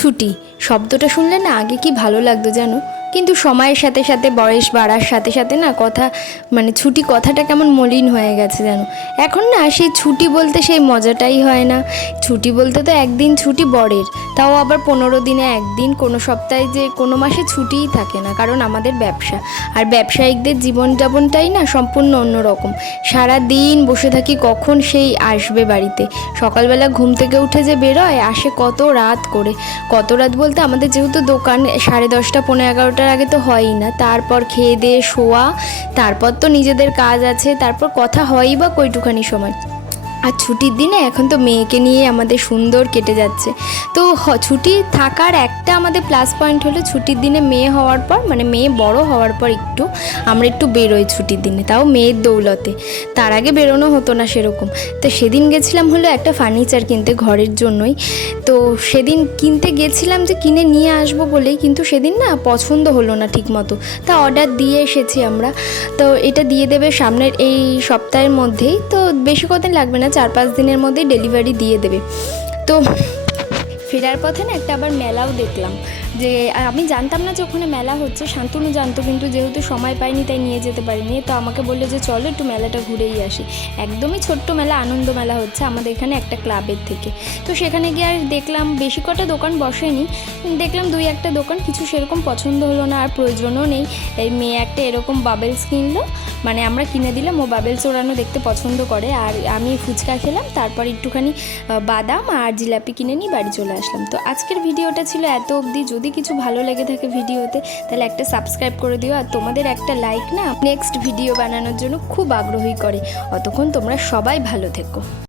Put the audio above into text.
ছুটি। শব্দটা শুনলে না আগে কি ভালো লাগতো জানো? কিন্তু সময়ের সাথে সাথে, বয়স বাড়ার সাথে সাথে না কথা মানে ছুটি কথাটা কেমন মলিন হয়ে গেছে জানো? এখন না সেই ছুটি বলতে সেই মজাটাই হয় না। ছুটি বলতে তো একদিন ছুটি বরের, তাও আবার পনেরো দিনে একদিন, কোনো সপ্তাহে যে কোনো মাসে ছুটিই থাকে না, কারণ আমাদের ব্যবসা। আর ব্যবসায়িকদের জীবনযাপনটাই না সম্পূর্ণ অন্যরকম। সারা দিন বসে থাকি কখন সেই আসবে বাড়িতে। সকালবেলা ঘুম থেকে উঠে যে বেরোয়, আসে কত রাত করে। কত রাত বলতে আমাদের যেহেতু দোকান সাড়ে দশটা পনেরো এগারোটার আগে তো হয়ই না। তারপর খেয়ে দিয়ে শোয়া, তারপর তো নিজেদের কাজ আছে, তারপর কথা হয়ই বা কইটুখানি সময়। আর ছুটির দিনে এখন তো মেয়েকে নিয়ে আমাদের সুন্দর কেটে যাচ্ছে। তো ছুটি থাকার একটা আমাদের প্লাস পয়েন্ট হলো ছুটির দিনে মেয়ে হওয়ার পর মানে মেয়ে বড় হওয়ার পর একটু আমরা একটু বেরোই ছুটির দিনে। তাও মেয়ের দৌলতে। তার আগে বেরোনো হতো না সেরকম। তো সেদিন গেছিলাম হলো একটা ফার্নিচার কিনতে ঘরের জন্যই। তো সেদিন কিনতে গেছিলাম যে কিনে নিয়ে আসব বলেই, কিন্তু সেদিন না পছন্দ হলো না ঠিক মতো তা অর্ডার দিয়ে এসেছি আমরা। তো এটা দিয়ে দেবে সামনের এই সপ্তাহের মধ্যেই। তো বেশি কদিন লাগবে না চার পাঁচ দিনের মধ্যে ডেলিভারি দিয়ে দেবে। তো ফেরার পথে না একটা আবার মেলাও দেখলাম। যে আমি জানতাম না যে ওখানে মেলা হচ্ছে, শান্তনু জানতো কিন্তু যেহেতু সময় পাইনি তাই নিয়ে যেতে পারিনি, তো আমাকে বলল যে চলো একটু মেলাটা ঘুরেই আসি। একদমই ছোট্ট মেলা, আনন্দ মেলা হচ্ছে আমাদের এখানে একটা ক্লাবের থেকে। তো সেখানে গিয়ে আর দেখলাম, বেশি কটা দোকান বসেনি, দেখলাম দুই একটা দোকান, কিছু সেরকম পছন্দ হলো না, আর প্রয়োজনও নেই। এই মেয়ে একটা এরকম বাবেলস কিনলো মানে আমরা কিনে দিলাম, ও বাবেলস ওড়ানো দেখতে পছন্দ করে, আর আমি ফুচকা খেলাম, তারপর একটুখানি বাদাম আর জিলাপি কিনে নিয়ে বাড়ি চলে আসলাম। তো আজকের ভিডিওটা ছিল এত অবধি যদি কিছু ভালো লেগে থাকে ভিডিওতে, তাহলে একটা সাবস্ক্রাইব করে দিও। আর তোমাদের একটা লাইক না নেক্সট ভিডিও বানানোর জন্য খুব আগ্রহী করে। অতক্ষণ তোমরা সবাই ভালো থেকো।